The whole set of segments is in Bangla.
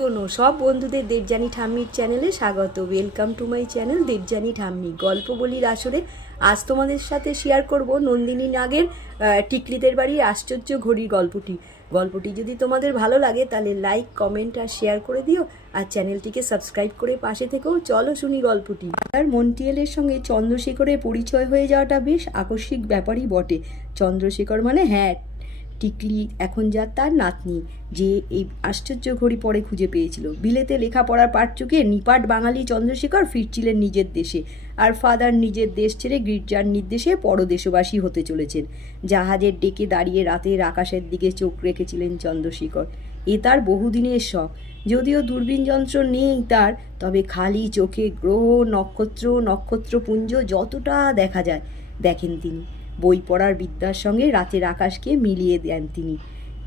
কোনো সব বন্ধুদের দেবজানি ঠাম্মির চ্যানেলে স্বাগত। Welcome to my channel Debjani ঠাম্মি। গল্প বলির আসরে আজ তোমাদের সাথে শেয়ার করব নন্দিনী নাগের টিকলিদের বাড়ির আশ্চর্য ঘড়ির গল্পটি। গল্পটি যদি তোমাদের ভালো লাগে তাহলে লাইক কমেন্ট আর শেয়ার করে দিও আর চ্যানেলটিকে সাবস্ক্রাইব করে পাশে থেকেও চলো শুনি গল্পটি। আর মন্টিয়েলের সঙ্গে চন্দ্রশেখরের পরিচয় হয়ে যাওয়াটা বেশ আকস্মিক ব্যাপারই বটে। চন্দ্রশেখর মানে হ্যাঁ টিকলি এখন যা তার নাতনি, যে এই আশ্চর্য ঘড়ি পরে খুঁজে পেয়েছিল। বিলেতে লেখাপড়ার পাঠ চুকিয়ে নিপাট বাঙালি চন্দ্রশেখর ফিরছিলেন নিজের দেশে আর ফাদার নিজের দেশ ছেড়ে গির্জার নির্দেশে পরদেশবাসী হতে চলেছেন। জাহাজের ডেকে দাঁড়িয়ে রাতের আকাশের দিকে চোখ রেখেছিলেন চন্দ্রশেখর। এ তার বহুদিনের শখ। যদিও দূরবীন যন্ত্র নেই তার, তবে খালি চোখে গ্রহ, নক্ষত্র, নক্ষত্রপুঞ্জ যতটা দেখা যায়, দেখেন তিনি। বই পড়ার বিদ্যার সঙ্গে রাতের আকাশকে মিলিয়ে দেন তিনি।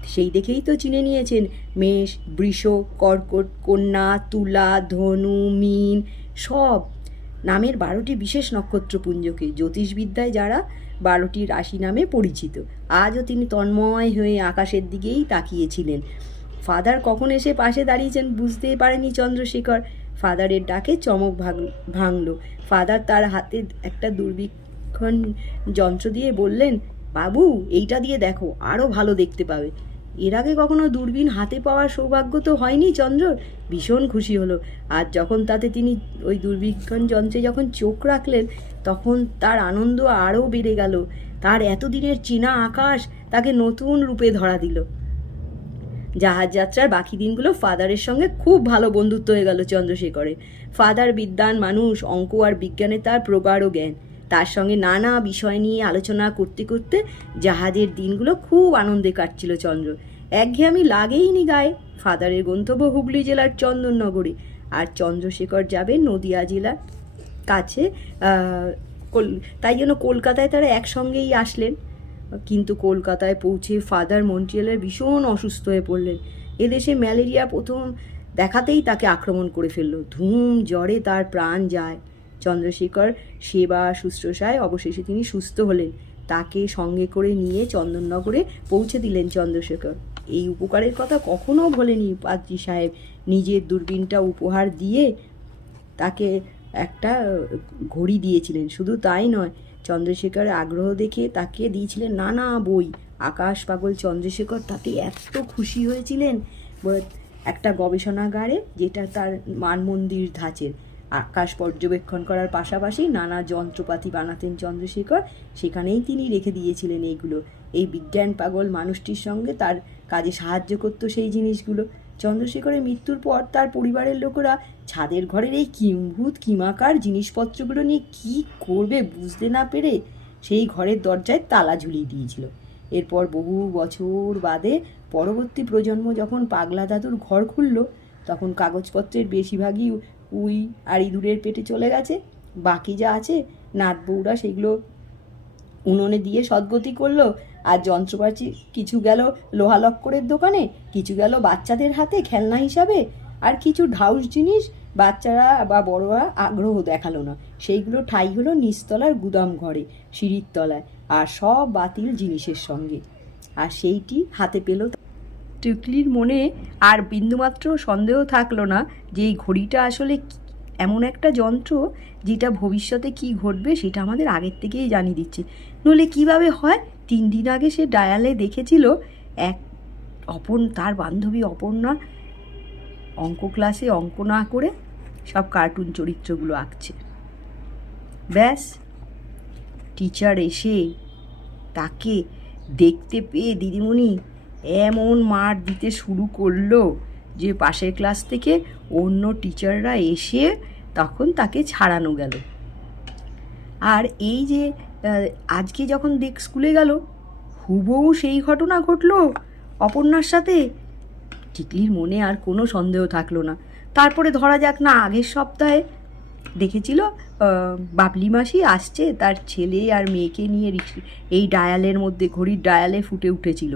সেই দেখেই তো চিনে নিয়েছেন মেষ, বৃষ, কর্কট, কন্যা, তুলা, ধনু, মিন, সব। নামের বারোটি বিশেষ নক্ষত্রপুঞ্জকে জ্যোতিষবিদ্যায় যারা বারোটি রাশি নামে পরিচিত। আজও তিনি তন্ময় হয়ে আকাশের দিকেই তাকিয়েছিলেন। ফাদার কখন এসে পাশে দাঁড়িয়েছেন বুঝতেই পারেনি চন্দ্রশেখর। ফাদারের ডাকে চমক ভাঙলো। ফাদার তার হাতে একটা দুর্বীক্ষণ যন্ত্র দিয়ে বললেন, বাবু, এইটা দিয়ে দেখো আরও ভালো দেখতে পাবে। এর আগে কখনো দূরবীন হাতে পাওয়ার সৌভাগ্য তো হয়নি চন্দ্রর, ভীষণ খুশি হলো। আর যখন তাতে তিনি ওই দূরবীক্ষণ যন্ত্রে যখন চোখ রাখলেন, তখন তার আনন্দ আরও বেড়ে গেল। তার এতদিনের চেনা আকাশ তাকে নতুন রূপে ধরা দিল। জাহাজ যাত্রার বাকি দিনগুলো ফাদারের সঙ্গে খুব ভালো বন্ধুত্ব হয়ে গেল চন্দ্রশেখরে। ফাদার বিদ্যান মানুষ, অঙ্ক আর বিজ্ঞানে তার প্রগাঢ় জ্ঞান। তার সঙ্গে নানা বিষয় নিয়ে আলোচনা করতে করতে জাহাজের দিনগুলো খুব আনন্দে কাটছিল চন্দ্র। একঘেয়েমি লাগেইনি গায়ে। ফাদারের গন্তব্য হুগলি জেলার চন্দননগরে। আর চন্দ্রশেখর যাবে নদিয়া জেলার কাছে তাই জন্য কলকাতায় তারা একসঙ্গেই আসলেন। কিন্তু কলকাতায় পৌঁছে ফাদার মন্ট্রিয়ালের ভীষণ অসুস্থ হয়ে পড়লেন। এদেশে ম্যালেরিয়া প্রথম দেখাতেই তাকে আক্রমণ করে ফেলল। ধুম, জ্বরে তার প্রাণ যায়। চন্দ্রশেখর সেবা শুশ্রূষায় অবশেষে তিনি সুস্থ হলেন। তাকে সঙ্গে করে নিয়ে চন্দননগরে পৌঁছে দিলেন চন্দ্রশেখর। এই উপকারের কথা কখনো ভোলেনি পাদ্রী সাহেব। নিজের দূরবীনটা উপহার দিয়ে তাকে একটা ঘড়ি দিয়েছিলেন। শুধু তাই নয়, চন্দ্রশেখর আগ্রহ দেখে তাকে দিয়েছিলেন নানা বই। আকাশ পাগল চন্দ্রশেখর তাতে এত খুশি হয়েছিলেন। একটা গবেষণাগারে যেটা তার মানমন্দির ধাঁচের। আকাশ পর্যবেক্ষণ করার পাশাপাশি নানা যন্ত্রপাতি বানাতেন চন্দ্রশেখর। সেখানেই তিনি রেখে দিয়েছিলেন এইগুলো এই বিজ্ঞান পাগল মানুষটির সঙ্গে তার কাজে সাহায্য করতো সেই জিনিসগুলো। চন্দ্রশেখরের মৃত্যুর পর তার পরিবারের লোকেরা ছাদের ঘরের এই কিম্ভূত, কিমাকার জিনিসপত্রগুলো নিয়ে কি করবে বুঝতে না পেরে সেই ঘরের দরজায় তালা ঝুলিয়ে দিয়েছিল। এরপর বহু বছর বাদে পরবর্তী প্রজন্ম যখন পাগলা দাদুর ঘর খুলল, তখন কাগজপত্রের বেশিরভাগই উই আর ইঁদুরের পেটে চলে গেছে। বাকি যা আছে, নাত বউরা সেগুলো উনুনে দিয়ে সদ্গতি করল। আর যন্ত্রপাতি কিছু গেল লোহা লক্করের দোকানে, কিছু গেল বাচ্চাদের হাতে খেলনা হিসাবে। আর কিছু ঢাউস জিনিস বাচ্চারা বা বড়রা আগ্রহ দেখাল না। সেইগুলো ঠাই হলো নিচতলার গুদাম ঘরে, সিঁড়ির তলায়। আর সব বাতিল জিনিসের সঙ্গে। আর সেইটি হাতে পেল টুকলির মনে আর বিন্দুমাত্র সন্দেহ থাকল না যে এই ঘড়িটা আসলে এমন একটা যন্ত্র যেটা ভবিষ্যতে কি ঘটবে সেটা আমাদের আগের থেকেই জানিয়ে দিচ্ছে। নলে কীভাবে হয়? তিন দিন আগে সে ডায়ালে দেখেছিল এক অপন তার বান্ধবী অপর্ণা অঙ্ক ক্লাসে অঙ্ক না করে সব কার্টুন চরিত্রগুলো আঁকছে। ব্যাস, টিচার এসে তাকে দেখতে পেয়ে দিদিমণি এমন মার দিতে শুরু করল যে পাশের ক্লাস থেকে অন্য টিচাররা এসে তখন তাকে ছাড়ানো গেল। আর এই যে আজকে যখন দেখ স্কুলে গেল, হুবহু সেই ঘটনা ঘটলো অপর্ণার সাথে। টিকলির মনে আর কোনো সন্দেহ থাকল না। তারপরে ধরা যাক না আগের সপ্তাহে দেখেছিল বাবলি মাসি আসছে, তার ছেলে আর মেয়েকে নিয়ে এই ডায়ালের মধ্যে, ঘড়ির ডায়ালে ফুটে উঠেছিল।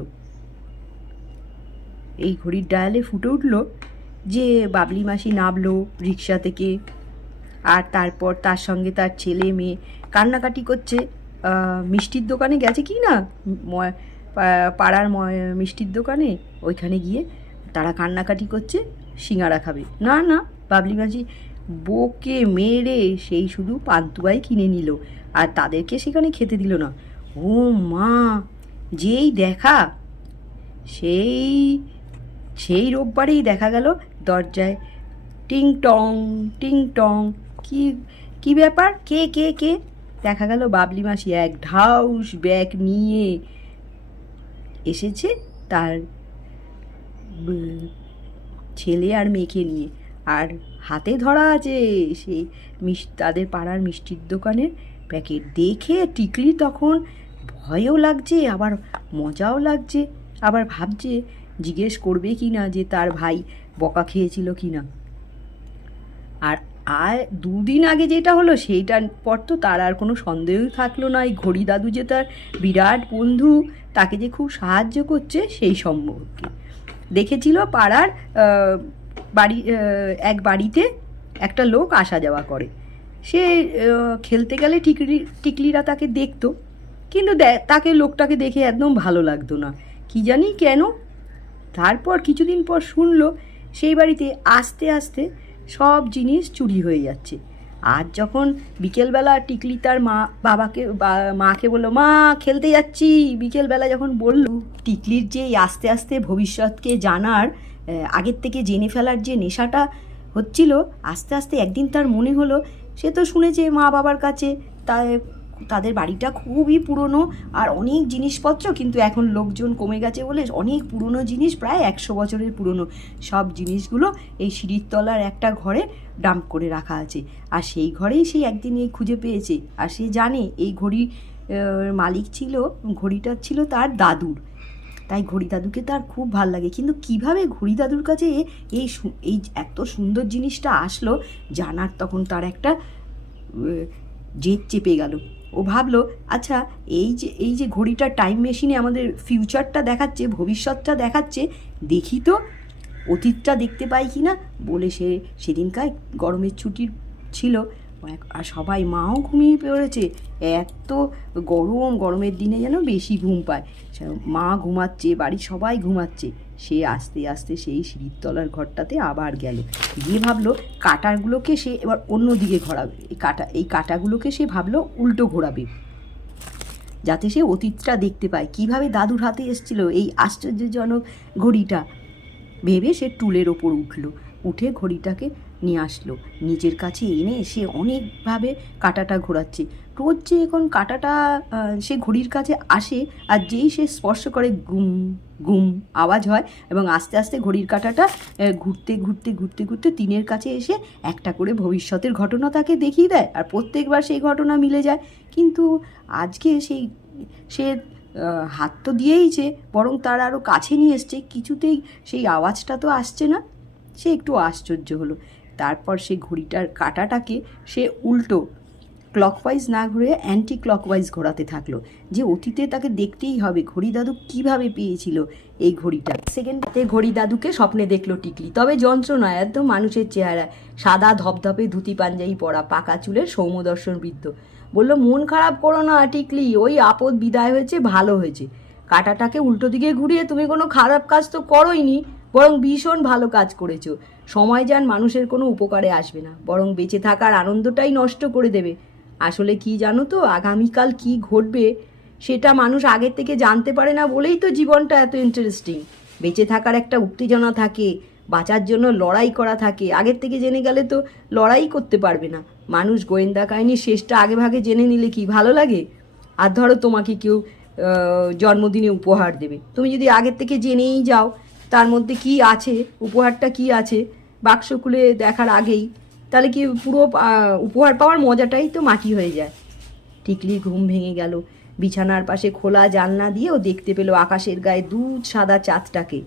এই ঘড়ির ডায়ালে ফুটে উঠল যে বাবলি মাসি নামলো রিক্সা থেকে। আর তারপর তার সঙ্গে তার ছেলে মেয়ে কান্নাকাটি করছে। মিষ্টির দোকানে গেছে কি না? পাড়ার মিষ্টির দোকানে? ওইখানে গিয়ে তারা কান্নাকাটি করছে, সিঙ্গারা খাবে। না না, বাবলি মাসি বকে মেরে সেই শুধু পান্তুয়াই কিনে নিল আর তাদেরকে সেখানে খেতে দিল না। ও মা, যেই দেখা, সেই সেই রোববারেই দেখা গেল দরজায় টিং টং টিং টং। কি কি ব্যাপার? কে কে কে? দেখা গেল বাবলি মাসি এক ঢাউস ব্যাগ নিয়ে এসেছে তার ছেলে আর মেয়েকে নিয়ে। আর হাতে ধরা আছে সেই মিস, তাদের পাড়ার মিষ্টির দোকানের প্যাকেট। দেখে টিকলি তখন ভয়ও লাগছে, আবার মজাও লাগছে, আবার ভাবছে জিজ্ঞেস করবে কি না যে তার ভাই বকা খেয়েছিল কি না। আর আর দুদিন আগে যেটা হলো সেইটার পর তো তার আর কোনো সন্দেহই থাকল না। এই ঘড়ি দাদু যে তার বিরাট বন্ধু, তাকে যে খুব সাহায্য করছে সেই সম্পর্কে। দেখেছিল পাড়ার বাড়ি এক বাড়িতে একটা লোক আসা যাওয়া করে। সে খেলতে গেলে টিকলি, টিকলিরা তাকে দেখতো। কিন্তু তাকে লোকটাকে দেখে একদম ভালো লাগতো না। কি জানি কেন তারপর কিছুদিন পর শুনলো সেই বাড়িতে আস্তে আস্তে সব জিনিস চুরি হয়ে যাচ্ছে। আজ যখন বিকেলবেলা টিকলি তার মা, বাবাকে মাকে বলল, মা, খেলতে যাচ্ছি। বিকেলবেলা যখন বলল, টিকলির যে আস্তে আস্তে ভবিষ্যৎকে জানার আগের থেকে জেনে ফেলার যে নেশাটা হচ্ছিল, আস্তে আস্তে একদিন তার মনে হলো, সে তো শুনেছে মা বাবার কাছে তা তাদের বাড়িটা খুবই পুরনো আর অনেক জিনিসপত্র কিন্তু এখন লোকজন কমে গেছে বলে অনেক পুরনো জিনিস, প্রায় একশো বছরের পুরনো। সব জিনিসগুলো এই সিঁড়ির তলার একটা ঘরে ডাম্প করে রাখা আছে। আর সেই ঘরেই সে একদিন এই খুঁজে পেয়েছে। আর সে জানে এই ঘড়ি মালিক ছিল, ঘড়িটা ছিল তার দাদুর। তাই ঘড়ি দাদুকে তার খুব ভালো লাগে। কিন্তু কীভাবে ঘড়ি দাদুর কাছে এই এই এত সুন্দর জিনিসটা আসলো, জানার তখন তার একটা জেদ চেপে গেল। ও ভাবলো আচ্ছা এই যে এই যে ঘড়িটা টাইম মেশিনে আমাদের ফিউচারটা দেখাচ্ছে, ভবিষ্যৎটা দেখাচ্ছে, দেখি তো, অতীতটা দেখতে পাই কি না বলে সে সেদিনকার গরমের ছুটির ছিল। আর সবাই মাও ঘুমিয়ে পড়েছে। এত গরম, গরমের দিনে যেন বেশি ঘুম পায়। মা ঘুমাচ্ছে, বাড়ির সবাই ঘুমাচ্ছে। সে আস্তে আস্তে সেই সিঁড়ির তলার ঘরটাতে আবার গেল। গিয়ে ভাবলো কাটাগুলোকে সে এবার অন্য দিকে ঘোরাবে। এই কাটা, এই কাটাগুলোকে সে ভাবলো উল্টো ঘোরাবে। যাতে সে অতীতটা দেখতে পায়। কীভাবে দাদুর হাতে এসেছিল এই আশ্চর্যজনক ঘড়িটা। ভেবে সে টুলের ওপর উঠল। উঠে ঘড়িটাকে নিয়ে আসলো। নিজের কাছে এনে সে অনেকভাবে কাটাটা ঘোরাচ্ছে। রোজ যে এখন কাটাটা সে ঘড়ির কাছে আসে আর যেই সে স্পর্শ করে গুম গুম আওয়াজ হয় এবং আস্তে আস্তে ঘড়ির কাটাটা ঘুরতে ঘুরতে ঘুরতে ঘুরতে তিনের কাছে এসে একটা করে ভবিষ্যতের ঘটনা তাকে দেখিয়ে দেয় আর প্রত্যেকবার সেই ঘটনা মিলে যায়। কিন্তু আজকে সেই, সে হাত তো দিয়েইছে বরং তার আরও কাছে নিয়ে এসছে। কিছুতেই সেই আওয়াজটা তো আসছে না। সে একটু আশ্চর্য হলো। তারপর সে ঘড়িটার কাঁটাটাকে সে উল্টো ক্লকওয়াইজ না ঘুরে অ্যান্টি ক্লকওয়াইজ ঘোরাতে থাকল। যে অতীতে তাকে দেখতেই হবে ঘড়ি দাদু কীভাবে পেয়েছিল এই ঘড়িটা? সেকেন্ডে ঘড়ি দাদুকে স্বপ্নে দেখল টিকলি। তবে যন্ত্র নয় একদম মানুষের চেহারা, সাদা ধপধপে ধুতি পাঞ্জাবি পরা, পাকা চুলের সৌমদর্শন বৃদ্ধ বলল, মন খারাপ করো না টিকলি, ওই আপদ বিদায় হয়েছে, ভালো হয়েছে। কাটাটাকে উল্টো দিকে ঘুরিয়ে তুমি কোনো খারাপ কাজ তো করোইনি। বরং ভীষণ ভালো কাজ করেছ। সময় যান মানুষের কোনো উপকারে আসবে না। বরং বেঁচে থাকার আনন্দটাই নষ্ট করে দেবে। আসলে কি জানো তো, আগামীকাল কি ঘটবে সেটা মানুষ আগের থেকে জানতে পারে না বলেই তো জীবনটা এত ইন্টারেস্টিং বেঁচে থাকার একটা উত্তেজনা থাকে, বাঁচার জন্য লড়াই করা থাকে। আগের থেকে জেনে গেলে তো লড়াই করতে পারবে না। মানুষ গোয়েন্দা কাহিনীর শেষটা আগে ভাগে জেনে নিলে কি ভালো লাগে? আর ধরো তোমাকে কেউ জন্মদিনে উপহার দেবে। তুমি যদি আগের থেকে জেনেই যাও তার মধ্যে কি আছে, উপহারটা কি আছে, বাক্স খুলে দেখার আগেই, তাহলে কি পুরো উপহার পাওয়ার মজাটাই তো মাটি হয়ে যায়। টিকলির ঘুম ভেঙে গেল। বিছানার পাশে খোলা জানলা দিয়ে ও দেখতে পেল আকাশের গায়ে দুধ সাদা চাঁদটাকে।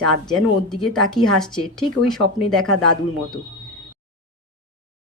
চাঁদ যেন ওর দিকে তাকিয়ে হাসছে, ঠিক ওই স্বপ্নে দেখা দাদুর মতো।